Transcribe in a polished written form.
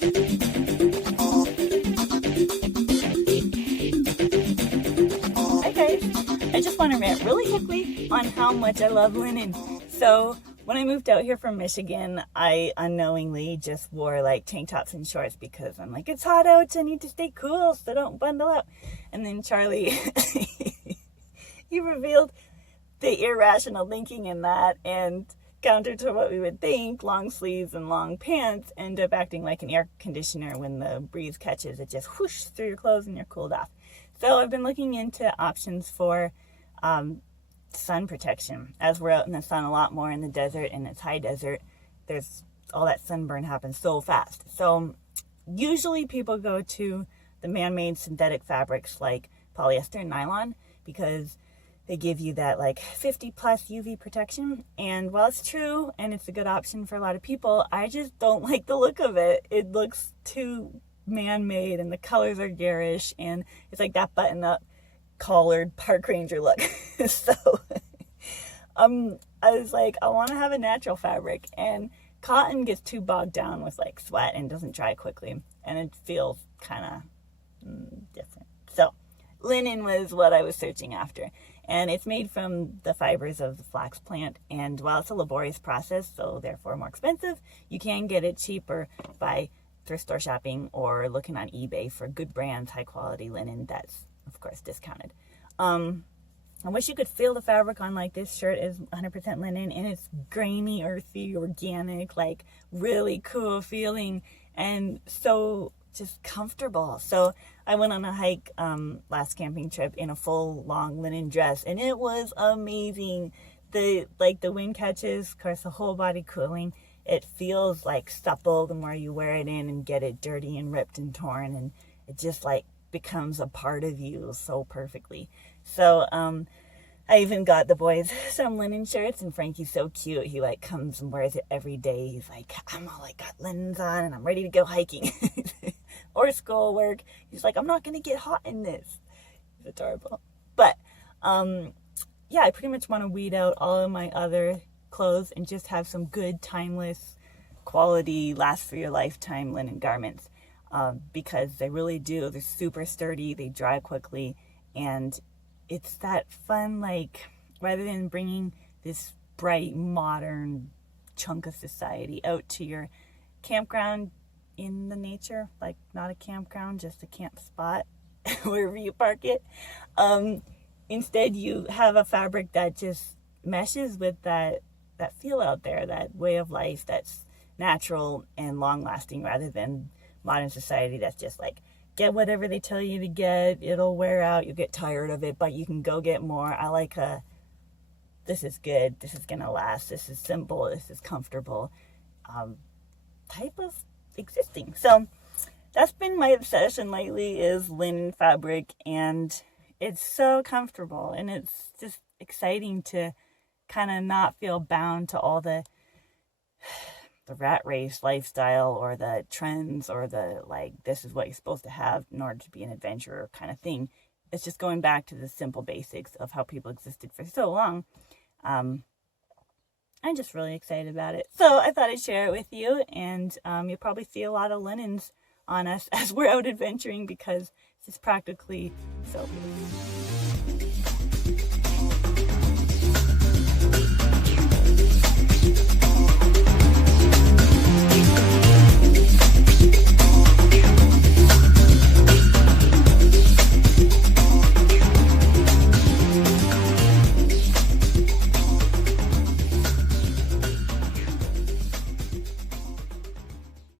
Hi guys, I just want to rant really quickly on how much I love linen. So when I moved out here from Michigan, I unknowingly just wore like tank tops and shorts because I'm like, it's hot out, I need to stay cool, so don't bundle up. And then Charlie, he revealed the irrational thinking in that, and counter to what we would think, long sleeves and long pants end up acting like an air conditioner. When the breeze catches, it just whoosh through your clothes and you're cooled off. So I've been looking into options for sun protection. As we're out in the sun a lot more in the desert, and it's high desert, there's all that sunburn happens so fast. So usually people go to the man-made synthetic fabrics like polyester and nylon because they give you that like 50 plus UV protection. And while it's true and it's a good option for a lot of people, I just don't like the look of it. It looks too man-made and the colors are garish, and it's like that button-up collared park ranger look. So I was like, I want to have a natural fabric, and cotton gets too bogged down with like sweat and doesn't dry quickly, and it feels kind of different. So linen was what I was searching after, and it's made from the fibers of the flax plant. And while it's a laborious process, so therefore more expensive, you can get it cheaper by thrift store shopping or looking on eBay for good brands, high quality linen that's of course discounted. I wish you could feel the fabric on. Like, this shirt is 100% linen, and it's grainy, earthy, organic, like really cool feeling, and so just comfortable. So I went on a hike last camping trip in a full long linen dress, and it was amazing. The wind catches, of course, the whole body cooling. It feels like supple the more you wear it in and get it dirty and ripped and torn, and it just like becomes a part of you so perfectly. So I even got the boys some linen shirts, and Frankie's so cute. He like comes and wears it every day. He's like, I'm all like got linens on and I'm ready to go hiking or school work. He's like, I'm not gonna get hot in this. It's adorable. But yeah, I pretty much want to weed out all of my other clothes and just have some good, timeless, quality, last for your lifetime linen garments, because they really do. They're super sturdy, they dry quickly, and it's that fun, like, rather than bringing this bright, modern chunk of society out to your campground in the nature, like not a campground, just a camp spot, wherever you park it, instead you have a fabric that just meshes with that feel out there, that way of life that's natural and long-lasting, rather than modern society that's just like, get whatever they tell you to get, it'll wear out, you'll get tired of it, but you can go get more. I like this is good, this is gonna last, this is simple, this is comfortable type of existing. So that's been my obsession lately, is linen fabric, and it's so comfortable, and it's just exciting to kind of not feel bound to all the rat race lifestyle or the trends or the like, this is what you're supposed to have in order to be an adventurer kind of thing. It's just going back to the simple basics of how people existed for so long. I'm just really excited about it. So I thought I'd share it with you, and you'll probably see a lot of linens on us as we're out adventuring, because it's practically so beautiful.